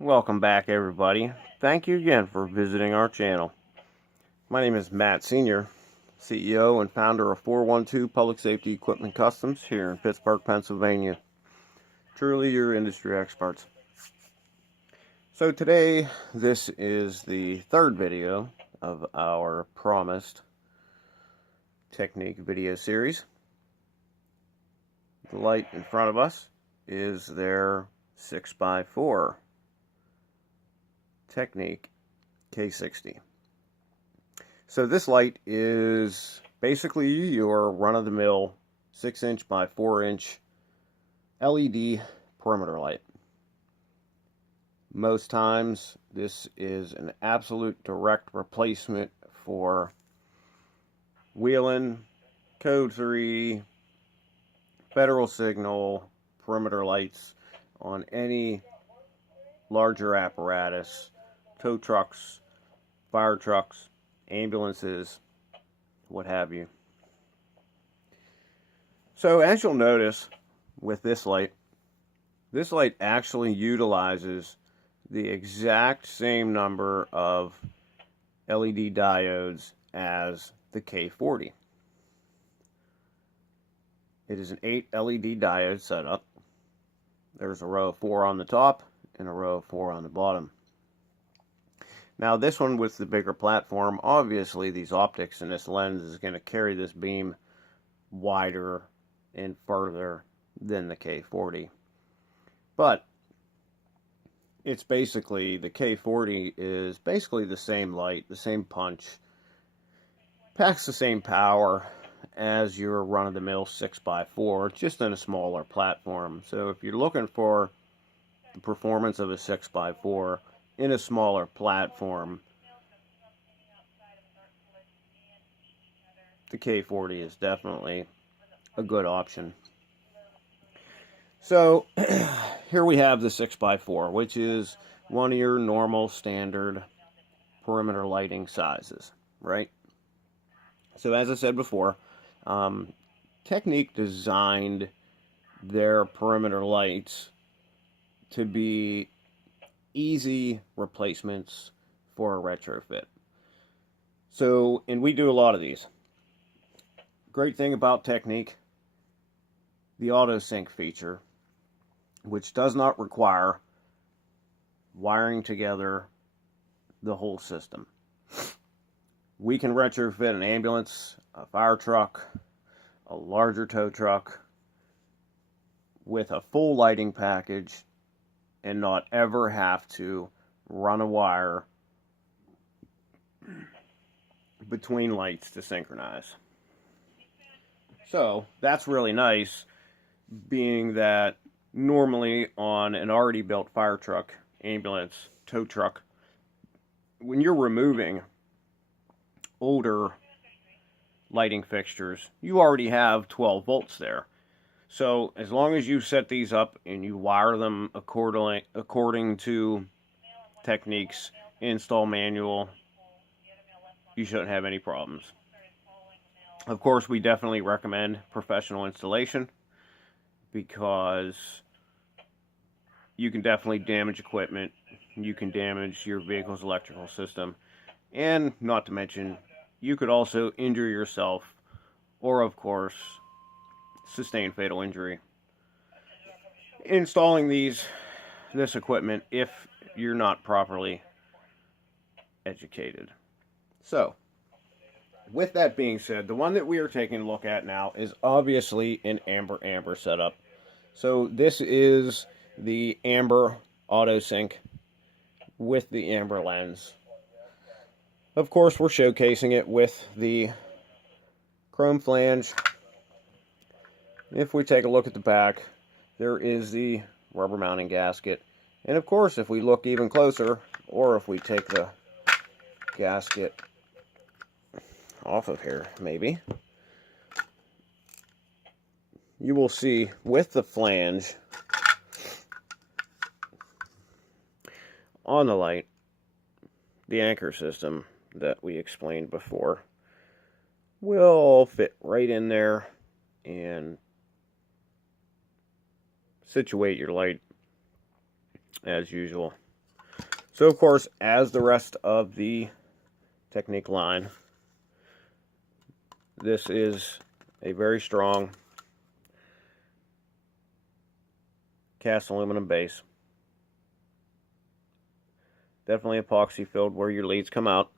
Welcome back, everybody. Thank you again for visiting our channel. My name is Matt Sr., CEO and founder of 412 Public Safety Equipment Customs here in Pittsburgh, Pennsylvania. Truly your industry experts. So today, this is the third video of our promised TecNiq video series. The light in front of us is their 6x4 TecNiq K60. So this light is basically your run-of-the-mill 6-inch by 4-inch LED perimeter light. Most times this is an absolute direct replacement for Wheeling, Code 3, Federal Signal, perimeter lights on any larger apparatus, tow trucks, fire trucks, ambulances, what have you. So as you'll notice with this light actually utilizes the exact same number of LED diodes as the K40. It is an 8 LED diode setup. There's a row of 4 on the top and a row of 4 on the bottom. Now this one with the bigger platform, obviously these optics and this lens is going to carry this beam wider and further than the K40. But it's basically, the K40 is basically the same light, the same punch, packs the same power as your run-of-the-mill 6x4, just in a smaller platform. So if you're looking for the performance of a 6x4 in a smaller platform, the K40 is definitely a good option. So here we have the 6x4, which is one of your normal standard perimeter lighting sizes, right? So as I said before, TecNiq designed their perimeter lights to be easy replacements for a retrofit. So, and we do a lot of these. Great thing about TecNiq, the AutoSync feature, which does not require wiring together the whole system. We can retrofit an ambulance, a fire truck, a larger tow truck with a full lighting package and not ever have to run a wire between lights to synchronize. So that's really nice, being that normally on an already built fire truck, ambulance, tow truck, when you're removing older lighting fixtures, you already have 12 volts there. So as long as you set these up and you wire them according to TecNiq's install manual, you shouldn't have any problems. Of course, we definitely recommend professional installation, because you can definitely damage equipment, you can damage your vehicle's electrical system, and not to mention, you could also injure yourself, or of course, sustain fatal injury installing this equipment if you're not properly educated. So, with that being said, the one that we are taking a look at now is obviously an amber setup. So this is the amber AutoSync with the amber lens. Of course, we're showcasing it with the chrome flange. If we take a look at the back, there is the rubber mounting gasket. And of course, if we look even closer, or if we take the gasket off of here, maybe, you will see with the flange on the light, the anchor system that we explained before will fit right in there and situate your light as usual. So of course, as the rest of the TecNiq line, this is a very strong cast aluminum base. Definitely epoxy filled where your leads come out.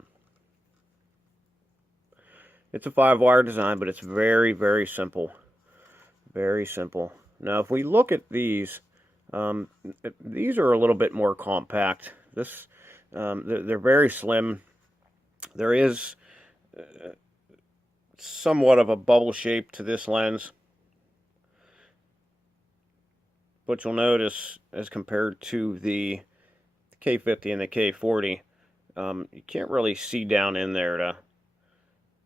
It's a 5-wire design, but it's very, very simple. Very simple. Now, if we look at these are a little bit more compact. They're very slim. There is somewhat of a bubble shape to this lens, but you'll notice as compared to the K50 and the K40, you can't really see down in there to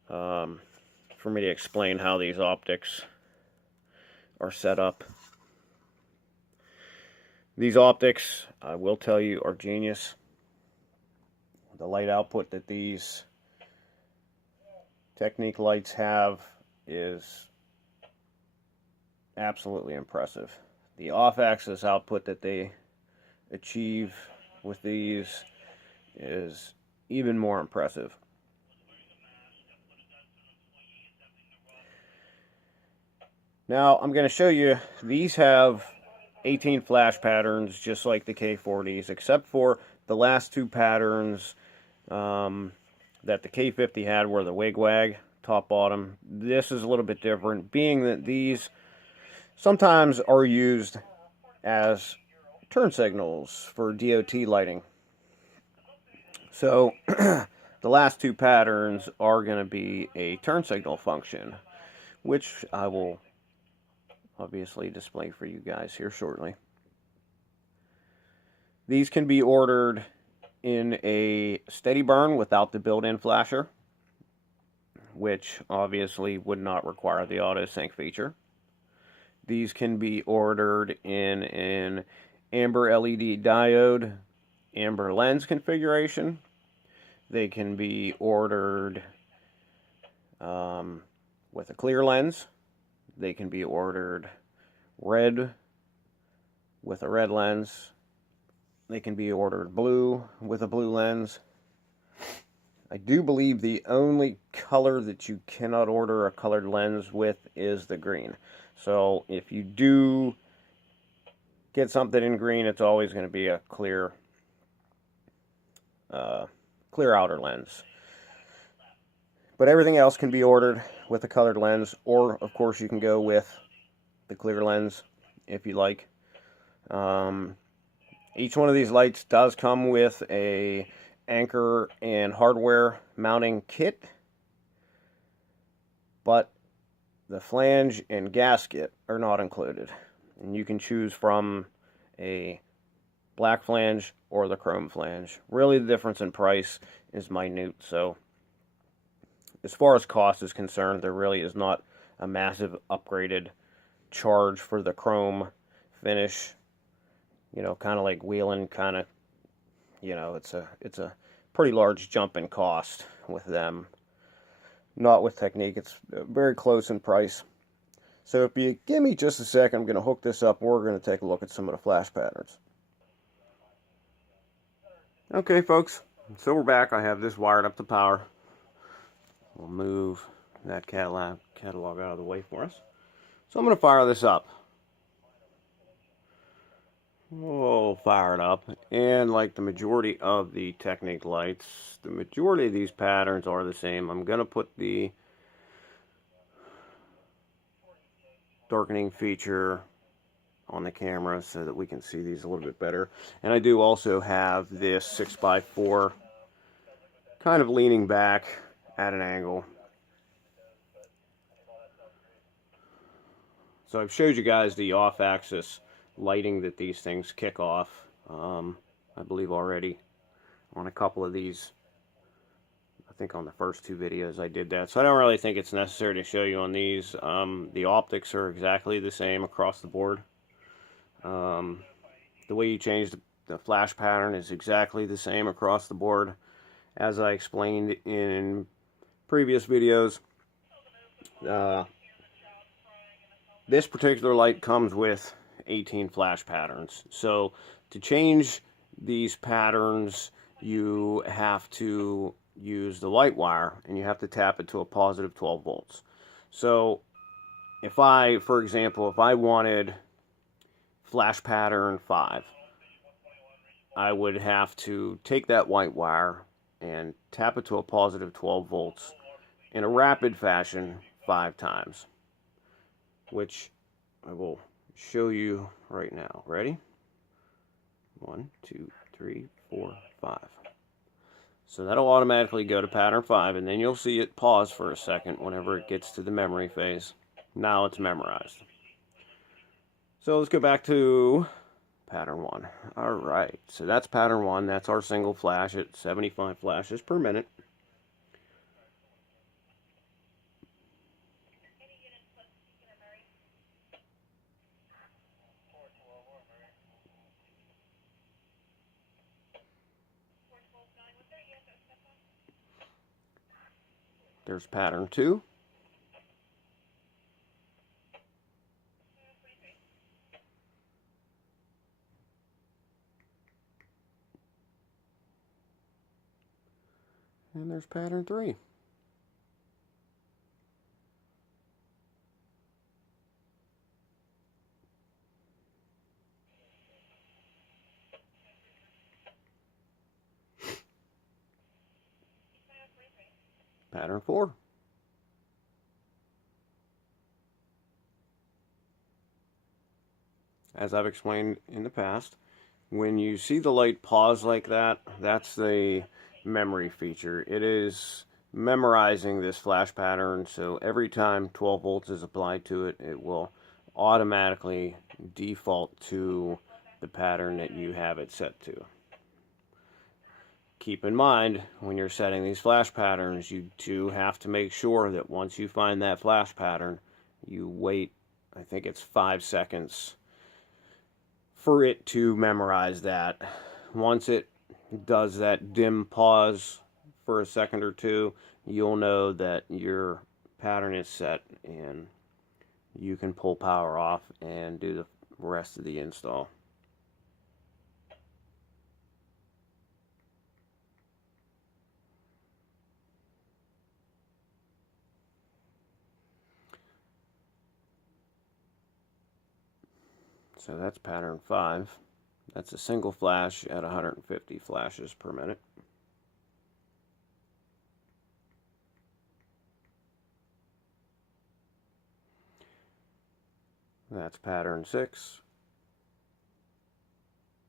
for me to explain how these optics are set up. These optics, I will tell you, are genius. The light output that these TecNiq lights have is absolutely impressive. The off-axis output that they achieve with these is even more impressive. Now, I'm going to show you, these have 18 flash patterns just like the K40s, except for the last two patterns that the K50 had were the wig-wag, top-bottom. This is a little bit different, being that these sometimes are used as turn signals for DOT lighting. So, the last two patterns are going to be a turn signal function, which I will obviously display for you guys here shortly. These can be ordered in a steady burn without the built-in flasher, which obviously would not require the AutoSync feature. These can be ordered in an amber LED diode, amber lens configuration. They can be ordered with a clear lens. They can be ordered red with a red lens. They can be ordered blue with a blue lens. I do believe the only color that you cannot order a colored lens with is the green. So if you do get something in green, it's always going to be a clear outer lens. But everything else can be ordered with a colored lens, or of course you can go with the clear lens if you like. Each one of these lights does come with a anchor and hardware mounting kit, but the flange and gasket are not included. And you can choose from a black flange or the chrome flange. Really, the difference in price is minute, so as far as cost is concerned, there really is not a massive upgraded charge for the chrome finish. You know, kind of like Wheeling, kind of, you know, it's a pretty large jump in cost with them. Not with TecNiq. It's very close in price. So if you give me just a second, I'm going to hook this up. We're going to take a look at some of the flash patterns. Okay, folks. So we're back. I have this wired up to power. We'll move that catalog out of the way for us. So I'm going to fire this up. We'll fire it up. And like the majority of the TecNiq lights, the majority of these patterns are the same. I'm going to put the darkening feature on the camera so that we can see these a little bit better. And I do also have this 6x4 kind of leaning back at an angle. So I've showed you guys the off-axis lighting that these things kick off, I believe already on a couple of these. I think on the first two videos I did that. So I don't really think it's necessary to show you on these. The optics are exactly the same across the board. The way you change the flash pattern is exactly the same across the board. As I explained in previous videos, this particular light comes with 18 flash patterns. So to change these patterns, you have to use the light wire and you have to tap it to a positive 12 volts. So if I, for example, if I wanted flash pattern 5, I would have to take that white wire and tap it to a positive 12 volts in a rapid fashion 5 times, which I will show you right now. Ready? 1, 2, 3, 4, 5. So that'll automatically go to pattern 5, and then you'll see it pause for a second whenever it gets to the memory phase. Now it's memorized. So let's go back to pattern 1. Alright, so that's pattern 1. That's our single flash at 75 flashes per minute. There's pattern 2. And there's pattern 3. Pattern 4. As I've explained in the past, when you see the light pause like that, that's the memory feature. It is memorizing this flash pattern, so every time 12 volts is applied to it, it will automatically default to the pattern that you have it set to. Keep in mind, when you're setting these flash patterns, you do have to make sure that once you find that flash pattern, you wait, I think it's 5 seconds for it to memorize that. Once it does that dim pause for a second or two, you'll know that your pattern is set and you can pull power off and do the rest of the install. So that's pattern 5. That's a single flash at 150 flashes per minute. That's pattern 6.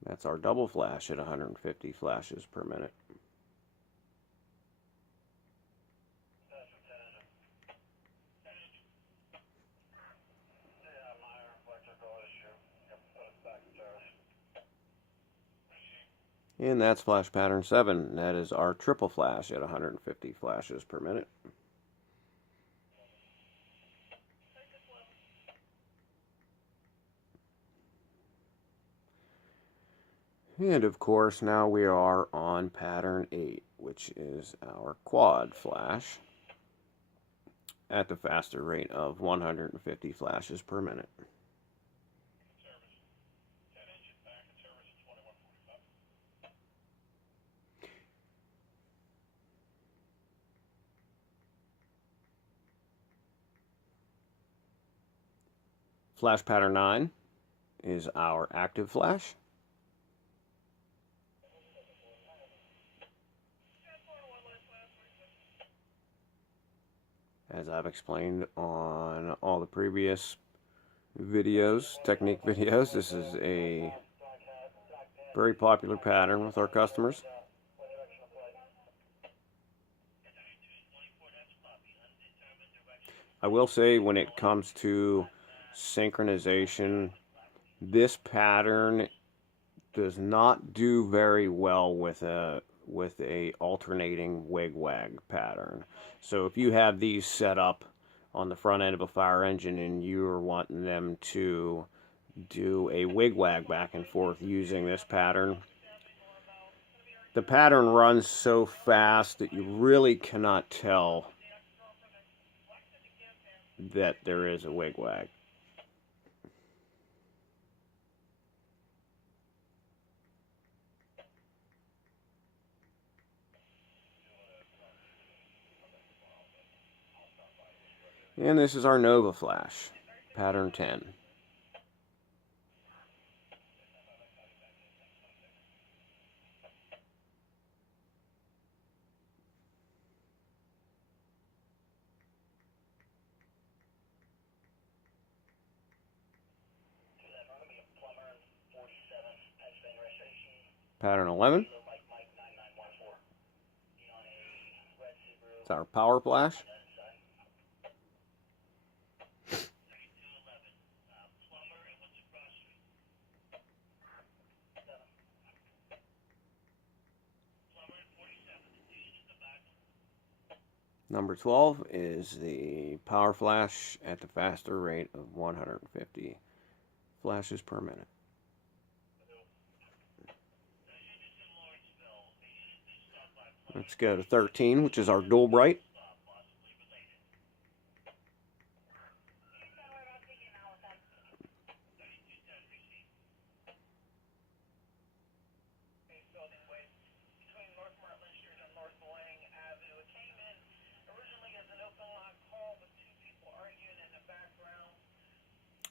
That's our double flash at 150 flashes per minute. And that's flash pattern 7. That is our triple flash at 150 flashes per minute. And of course, now we are on pattern 8, which is our quad flash at the faster rate of 150 flashes per minute. Flash pattern 9 is our active flash. As I've explained on all the previous videos, TecNiq videos, this is a very popular pattern with our customers. I will say, when it comes to synchronization, this pattern does not do very well with a alternating wig-wag pattern. So if you have these set up on the front end of a fire engine and you're wanting them to do a wig-wag back and forth using this pattern, the pattern runs so fast that you really cannot tell that there is a wig-wag. And this is our Nova Flash, pattern 10. Pattern 11. It's our Power Flash. Number 12 is the Power Flash at the faster rate of 150 flashes per minute. Let's go to 13, which is our Dual Bright.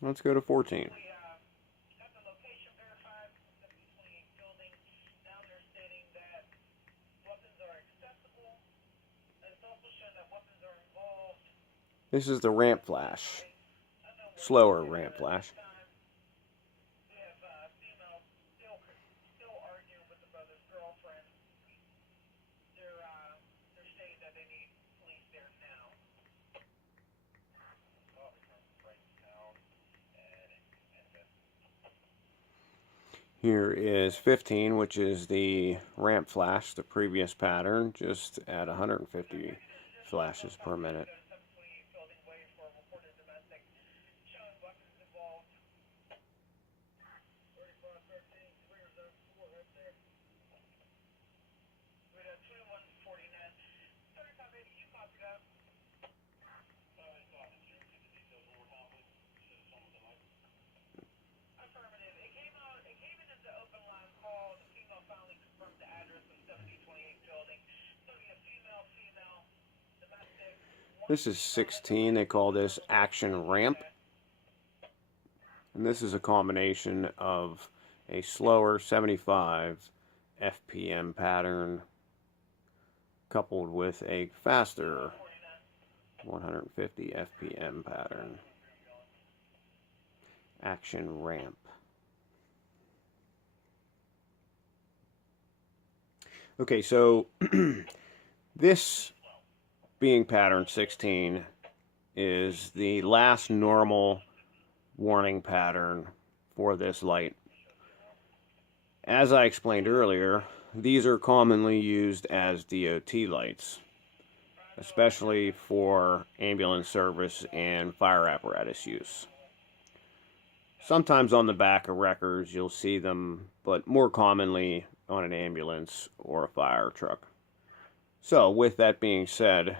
Let's go to 14. This is the Ramp Flash. Slower Ramp Flash. Here is 15, which is the Ramp Flash, the previous pattern, just at 150 flashes per minute. This is 16. They call this Action Ramp. And this is a combination of a slower 75 FPM pattern coupled with a faster 150 FPM pattern. Action Ramp. Okay, so this being pattern 16 is the last normal warning pattern for this light. As I explained earlier, these are commonly used as DOT lights, especially for ambulance service and fire apparatus use. Sometimes on the back of wreckers you'll see them, but more commonly on an ambulance or a fire truck. So with that being said,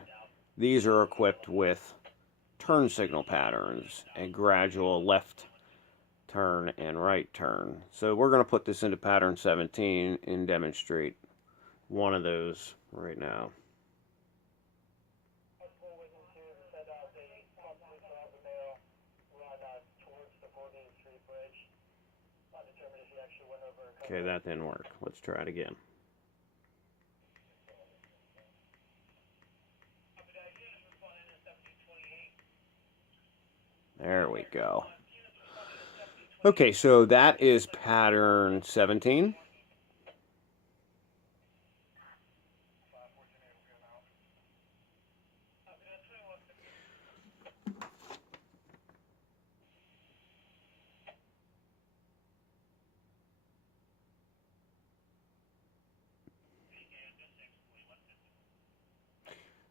these are equipped with turn signal patterns, a gradual left turn and right turn. So we're going to put this into pattern 17 and demonstrate one of those right now. Okay, that didn't work. Let's try it again. There we go. Okay, so that is pattern 17.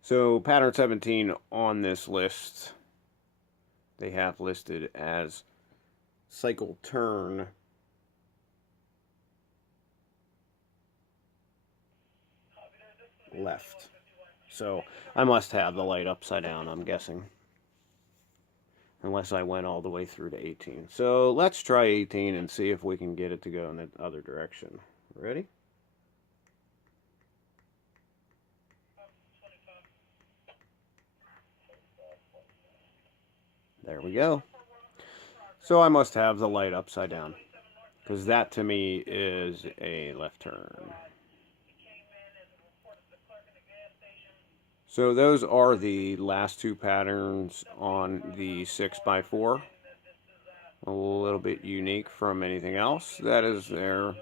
So pattern 17 on this list, they have listed as cycle turn left. So I must have the light upside down, I'm guessing. Unless I went all the way through to 18. So let's try 18 and see if we can get it to go in the other direction. Ready? There we go. So I must have the light upside down, because that to me is a left turn. So those are the last two patterns on the 6x4. A little bit unique from anything else. That is their,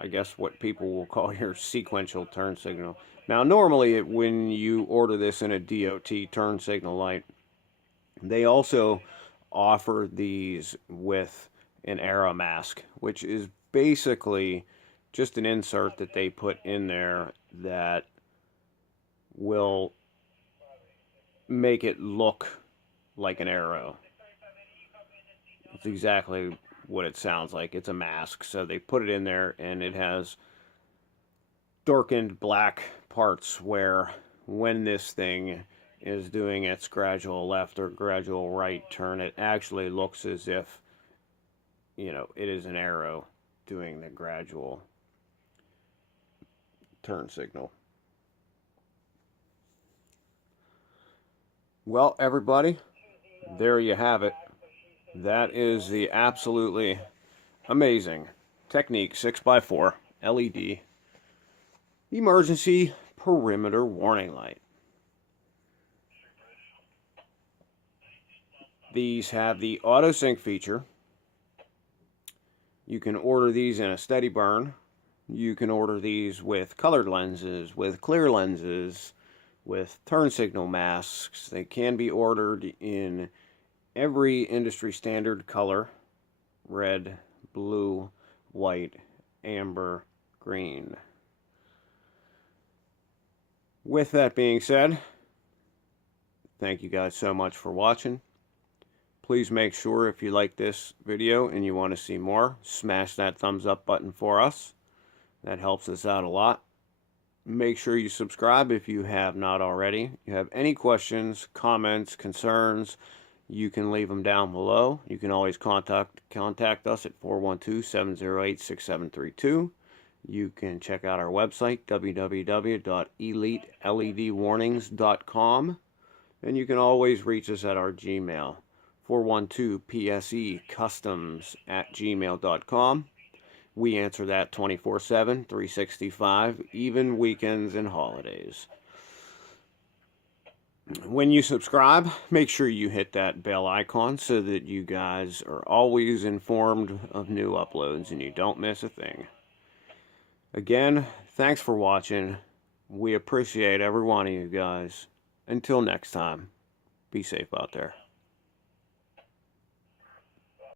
I guess, what people will call your sequential turn signal. Now normally when you order this in a DOT turn signal light, they also offer these with an arrow mask, which is basically just an insert that they put in there that will make it look like an arrow. It's exactly what it sounds like. It's a mask. So they put it in there and it has darkened black parts where when this thing is doing its gradual left or gradual right turn, it actually looks as if, you know, it is an arrow doing the gradual turn signal. Well, everybody, there you have it. That is the absolutely amazing TecNiq 6x4 LED emergency perimeter warning light. These have the AutoSync feature. You can order these in a steady burn. You can order these with colored lenses, with clear lenses, with turn signal masks. They can be ordered in every industry standard color: red, blue, white, amber, green. With that being said, thank you guys so much for watching. Please make sure, if you like this video and you want to see more, smash that thumbs up button for us. That helps us out a lot. Make sure you subscribe if you have not already. If you have any questions, comments, concerns, you can leave them down below. You can always contact us at 412-708-6732. You can check out our website, www.eliteledwarnings.com. And you can always reach us at our Gmail, 412psecustoms@gmail.com. We answer that 24/7, 365, even weekends and holidays. When you subscribe, make sure you hit that bell icon so that you guys are always informed of new uploads and you don't miss a thing. Again, thanks for watching. We appreciate every one of you guys. Until next time, be safe out there.